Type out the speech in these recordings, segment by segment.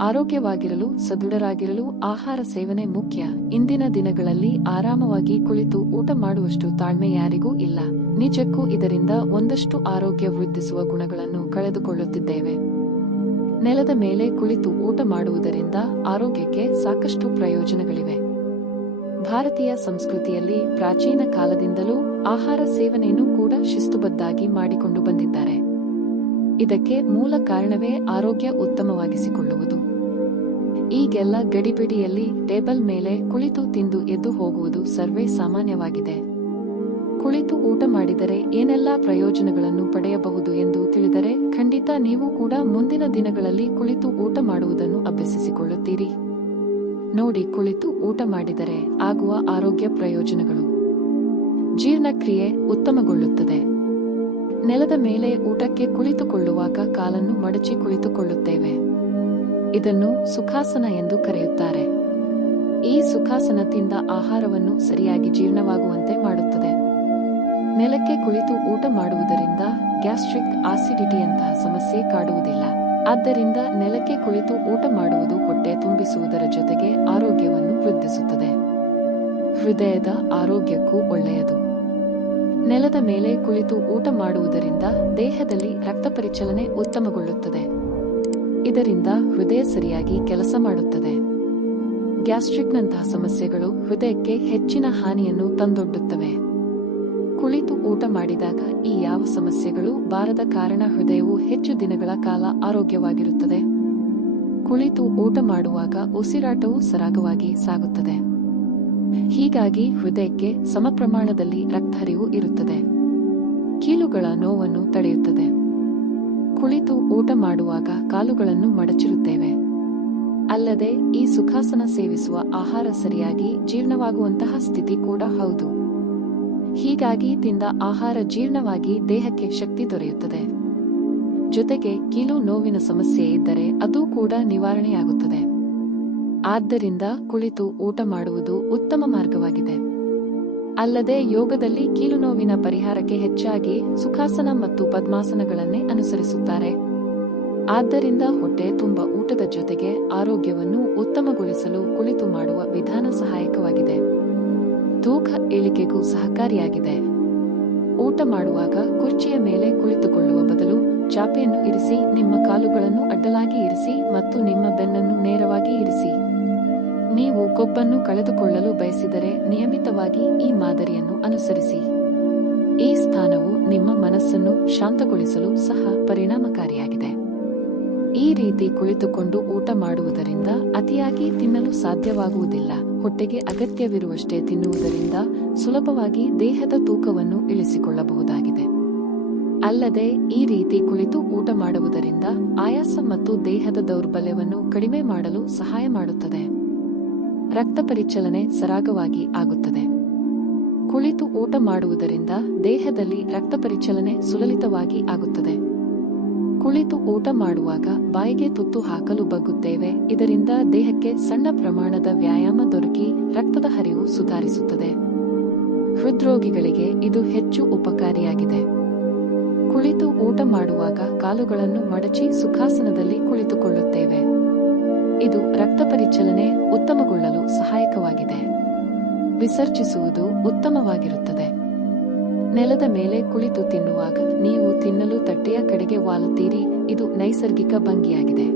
ಆರೋಗ್ಯವಾಗಿರಲು, ಸದೃಢರಾಗಿರಲು ಆಹಾರ ಸೇವನೆ ಮುಖ್ಯ. ಇಂದಿನ ದಿನಗಳಲ್ಲಿ ಆರಾಮವಾಗಿ ಕುಳಿತು ಊಟ ಮಾಡುವಷ್ಟು ತಾಳ್ಮೆ ಯಾರಿಗೂ ಇಲ್ಲ. ನಿಜಕ್ಕೂ ಇದರಿಂದ ಒಂದಷ್ಟು ಆರೋಗ್ಯ ವೃದ್ಧಿಸುವ ಗುಣಗಳನ್ನು ಕಳೆದುಕೊಳ್ಳುತ್ತಿದ್ದೇವೆ. ನೆಲದ ಮೇಲೆ ಕುಳಿತು ಊಟ ಮಾಡುವುದರಿಂದ ಆರೋಗ್ಯಕ್ಕೆ ಸಾಕಷ್ಟು ಪ್ರಯೋಜನಗಳಿವೆ. ಭಾರತೀಯ ಸಂಸ್ಕೃತಿಯಲ್ಲಿ ಪ್ರಾಚೀನ ಕಾಲದಿಂದಲೂ ಆಹಾರ ಸೇವನೆಯನ್ನು ಕೂಡ ಶಿಸ್ತುಬದ್ಧಾಗಿ ಮಾಡಿಕೊಂಡು ಬಂದಿದ್ದಾರೆ. ಇದಕ್ಕೆ ಮೂಲ ಕಾರಣವೇ ಆರೋಗ್ಯ ಉತ್ತಮವಾಗಿಸಿಕೊಳ್ಳುವುದು. ಈಗೆಲ್ಲ ಗಡಿಬಿಡಿಯಲ್ಲಿ ಟೇಬಲ್ ಮೇಲೆ ಕುಳಿತು ತಿಂದು ಎದ್ದು ಹೋಗುವುದು ಸರ್ವೇ ಸಾಮಾನ್ಯವಾಗಿದೆ. ಕುಳಿತು ಊಟ ಮಾಡಿದರೆ ಏನೆಲ್ಲಾ ಪ್ರಯೋಜನಗಳನ್ನು ಪಡೆಯಬಹುದು ಎಂದು ತಿಳಿದರೆ ಖಂಡಿತ ನೀವು ಕೂಡ ಮುಂದಿನ ದಿನಗಳಲ್ಲಿ ಕುಳಿತು ಊಟ ಮಾಡುವುದನ್ನು ಅಭ್ಯಸಿಸಿಕೊಳ್ಳುತ್ತೀರಿ. ನೋಡಿ ಕುಳಿತು ಊಟ ಮಾಡಿದರೆ ಆಗುವ ಆರೋಗ್ಯ ಪ್ರಯೋಜನಗಳು. ಜೀರ್ಣಕ್ರಿಯೆ ಉತ್ತಮಗೊಳ್ಳುತ್ತದೆ. ನೆಲದ ಮೇಲೆ ಊಟಕ್ಕೆ ಕುಳಿತುಕೊಳ್ಳುವಾಗ ಕಾಲನ್ನು ಮಡಚಿ ಕುಳಿತುಕೊಳ್ಳುತ್ತೇವೆ. ಇದನ್ನು ಸುಖಾಸನ ಎಂದು ಕರೆಯುತ್ತಾರೆ. ಈ ಸುಖಾಸನದಿಂದ ಆಹಾರವನ್ನು ಸರಿಯಾಗಿ ಜೀರ್ಣವಾಗುವಂತೆ ಮಾಡುತ್ತದೆ. ನೆಲಕ್ಕೆ ಕುಳಿತು ಊಟ ಮಾಡುವುದರಿಂದ ಗ್ಯಾಸ್ಟ್ರಿಕ್ ಆಸಿಡಿಟಿಯಂತಹ ಸಮಸ್ಯೆ ಕಾಡುವುದಿಲ್ಲ. ಆದ್ದರಿಂದ ನೆಲಕ್ಕೆ ಕುಳಿತು ಊಟ ಮಾಡುವುದು ಹೊಟ್ಟೆ ತುಂಬಿಸುವುದರ ಜೊತೆಗೆ ಆರೋಗ್ಯವನ್ನು ವೃದ್ಧಿಸುತ್ತದೆ. ಹೃದಯದ ಆರೋಗ್ಯಕ್ಕೂ ಒಳ್ಳೆಯದು. ನೆಲದ ಮೇಲೆ ಕುಳಿತು ಊಟ ಮಾಡುವುದರಿಂದ ದೇಹದಲ್ಲಿ ರಕ್ತ ಪರಿಚಲನೆ ಉತ್ತಮಗೊಳ್ಳುತ್ತದೆ. ಇದರಿಂದ ಹೃದಯ ಸರಿಯಾಗಿ ಕೆಲಸ ಮಾಡುತ್ತದೆ. ಗ್ಯಾಸ್ಟ್ರಿಕ್ನಂತಹ ಸಮಸ್ಯೆಗಳು ಹೃದಯಕ್ಕೆ ಹೆಚ್ಚಿನ ಹಾನಿಯನ್ನು ತಂದೊಡ್ಡುತ್ತವೆ. ಕುಳಿತು ಊಟ ಮಾಡಿದಾಗ ಈ ಯಾವ ಸಮಸ್ಯೆಗಳು ಬಾರದ ಕಾರಣ ಹೃದಯವು ಹೆಚ್ಚು ದಿನಗಳ ಕಾಲ ಆರೋಗ್ಯವಾಗಿರುತ್ತದೆ. ಕುಳಿತು ಊಟ ಮಾಡುವಾಗ ಉಸಿರಾಟವು ಸರಾಗವಾಗಿ ಸಾಗುತ್ತದೆ. ಹೀಗಾಗಿ ಹೃದಯಕ್ಕೆ ಸಮಪ್ರಮಾಣದಲ್ಲಿ ರಕ್ತಹರಿವು ಇರುತ್ತದೆ. ಕೀಲುಗಳ ನೋವನ್ನು ತಡೆಯುತ್ತದೆ. ಕುಳಿತು ಊಟ ಮಾಡುವಾಗ ಕಾಲುಗಳನ್ನು ಮಡಚಿರುತ್ತೇವೆ. ಅಲ್ಲದೆ ಈ ಸುಖಾಸನ ಸೇವಿಸುವ ಆಹಾರ ಸರಿಯಾಗಿ ಜೀರ್ಣವಾಗುವಂತಹ ಸ್ಥಿತಿ ಕೂಡ ಹೌದು. ಹೀಗಾಗಿ ತಿಂದ ಆಹಾರ ಜೀರ್ಣವಾಗಿ ದೇಹಕ್ಕೆ ಶಕ್ತಿ ದೊರೆಯುತ್ತದೆ. ಜೊತೆಗೆ ಕೀಲು ನೋವಿನ ಸಮಸ್ಯೆ ಇದ್ದರೆ ಅದು ಕೂಡ ನಿವಾರಣೆಯಾಗುತ್ತದೆ. ಆದ್ದರಿಂದ ಕುಳಿತು ಊಟ ಮಾಡುವುದು ಉತ್ತಮ ಮಾರ್ಗವಾಗಿದೆ. ಅಲ್ಲದೆ ಯೋಗದಲ್ಲಿ ಕೀಲು ನೋವಿನ ಪರಿಹಾರಕ್ಕೆ ಹೆಚ್ಚಾಗಿ ಸುಖಾಸನ ಮತ್ತು ಪದ್ಮಾಸನಗಳನ್ನೇ ಅನುಸರಿಸುತ್ತಾರೆ. ಆದ್ದರಿಂದ ಹೊಟ್ಟೆ ತುಂಬ ಊಟದ ಜೊತೆಗೆ ಆರೋಗ್ಯವನ್ನು ಉತ್ತಮಗೊಳಿಸಲು ಕುಳಿತು ಮಾಡುವ ವಿಧಾನ ಸಹಾಯಕವಾಗಿದೆ. ತೂಕ ಇಳಿಕೆಗೂ ಸಹಕಾರಿಯಾಗಿದೆ. ಊಟ ಮಾಡುವಾಗ ಕುರ್ಚಿಯ ಮೇಲೆ ಕುಳಿತುಕೊಳ್ಳುವ ಬದಲು ಚಾಪೆಯನ್ನು ಇರಿಸಿ, ನಿಮ್ಮ ಕಾಲುಗಳನ್ನು ಅಡ್ಡಲಾಗಿ ಇರಿಸಿ ಮತ್ತು ನಿಮ್ಮ ಬೆನ್ನನ್ನು ನೇರವಾಗಿ ಇರಿಸಿ. ಕೊಬ್ಬನ್ನು ಕಳೆದುಕೊಳ್ಳಲು ಬಯಸಿದರೆ ನಿಯಮಿತವಾಗಿ ಈ ಮಾದರಿಯನ್ನು ಅನುಸರಿಸಿ. ಈ ಸ್ಥಾನವು ನಿಮ್ಮ ಮನಸ್ಸನ್ನು ಶಾಂತಗೊಳಿಸಲು ಸಹ ಪರಿಣಾಮಕಾರಿಯಾಗಿದೆ. ಈ ರೀತಿ ಕುಳಿತುಕೊಂಡು ಊಟ ಮಾಡುವುದರಿಂದ ಅತಿಯಾಗಿ ತಿನ್ನಲು ಸಾಧ್ಯವಾಗುವುದಿಲ್ಲ. ಹೊಟ್ಟೆಗೆ ಅಗತ್ಯವಿರುವಷ್ಟೇ ತಿನ್ನುವುದರಿಂದ ಸುಲಭವಾಗಿ ದೇಹದ ತೂಕವನ್ನು ಇಳಿಸಿಕೊಳ್ಳಬಹುದಾಗಿದೆ. ಅಲ್ಲದೆ ಈ ರೀತಿ ಕುಳಿತು ಊಟ ಮಾಡುವುದರಿಂದ ಆಯಾಸ ಮತ್ತು ದೇಹದ ದೌರ್ಬಲ್ಯವನ್ನು ಕಡಿಮೆ ಮಾಡಲು ಸಹಾಯ ಮಾಡುತ್ತದೆ. ರಕ್ತ ಪರಿಚಲನೆ ಸರಾಗವಾಗಿ ಆಗುತ್ತದೆ. ಕುಳಿತು ಊಟ ಮಾಡುವುದರಿಂದ ದೇಹದಲ್ಲಿ ರಕ್ತ ಪರಿಚಲನೆ ಸುಲಲಿತವಾಗಿ ಆಗುತ್ತದೆ. ಕುಳಿತು ಊಟ ಮಾಡುವಾಗ ಬಾಯಿಗೆ ತುತ್ತು ಹಾಕಲು ಬಗ್ಗುತ್ತೇವೆ, ಇದರಿಂದ ದೇಹಕ್ಕೆ ಸಣ್ಣ ಪ್ರಮಾಣದ ವ್ಯಾಯಾಮ ದೊರಕಿ ರಕ್ತದ ಹರಿವು ಸುಧಾರಿಸುತ್ತದೆ. ಹೃದ್ರೋಗಿಗಳಿಗೆ ಇದು ಹೆಚ್ಚು ಉಪಕಾರಿಯಾಗಿದೆ. ಕುಳಿತು ಊಟ ಮಾಡುವಾಗ ಕಾಲುಗಳನ್ನು ಮಡಚಿ ಸುಖಾಸನದಲ್ಲಿ ಕುಳಿತುಕೊಳ್ಳುತ್ತೇವೆ. ಇದು ರಕ್ತ ಪರಿಚಲನೆ ಉತ್ತಮಗೊಳ್ಳಲು ಸಹಾಯಕವಾಗಿದೆ. ವಿಸರ್ಜಿಸುವುದು ಉತ್ತಮವಾಗಿರುತ್ತದೆ. ನೆಲದ ಮೇಲೆ ಕುಳಿತು ತಿನ್ನುವಾಗ ನೀವು ತಿನ್ನಲು ತಟ್ಟೆಯ ಕಡೆಗೆ ವಾಲುತ್ತೀರಿ, ಇದು ನೈಸರ್ಗಿಕ ಭಂಗಿಯಾಗಿದೆ.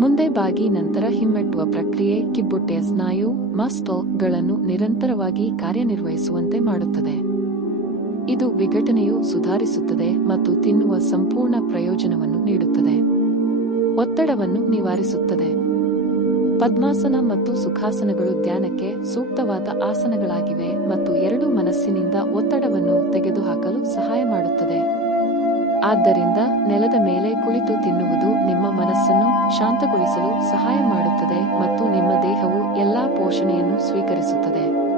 ಮುಂದೆ ಬಾಗಿ ನಂತರ ಹಿಮ್ಮೆಟ್ಟುವ ಪ್ರಕ್ರಿಯೆ, ಕಿಬ್ಬೊಟ್ಟೆಯ ಸ್ನಾಯು ಮಸ್ಟೋಗಳನ್ನು ನಿರಂತರವಾಗಿ ಕಾರ್ಯನಿರ್ವಹಿಸುವಂತೆ ಮಾಡುತ್ತದೆ. ಇದು ವಿಘಟನೆಯು ಸುಧಾರಿಸುತ್ತದೆ ಮತ್ತು ತಿನ್ನುವ ಸಂಪೂರ್ಣ ಪ್ರಯೋಜನವನ್ನು ನೀಡುತ್ತದೆ. ಒತ್ತಡವನ್ನು ನಿವಾರಿಸುತ್ತದೆ. ಪದ್ಮಾಸನ ಮತ್ತು ಸುಖಾಸನಗಳು ಧ್ಯಾನಕ್ಕೆ ಸೂಕ್ತವಾದ ಆಸನಗಳಾಗಿವೆ ಮತ್ತು ಎರಡು ಮನಸ್ಸಿನಿಂದ ಒತ್ತಡವನ್ನು ತೆಗೆದುಹಾಕಲು ಸಹಾಯ ಮಾಡುತ್ತದೆ. ಆದ್ದರಿಂದ ನೆಲದ ಮೇಲೆ ಕುಳಿತು ತಿನ್ನುವುದು ನಿಮ್ಮ ಮನಸ್ಸನ್ನು ಶಾಂತಗೊಳಿಸಲು ಸಹಾಯ ಮಾಡುತ್ತದೆ ಮತ್ತು ನಿಮ್ಮ ದೇಹವು ಎಲ್ಲಾ ಪೋಷಣೆಯನ್ನು ಸ್ವೀಕರಿಸುತ್ತದೆ.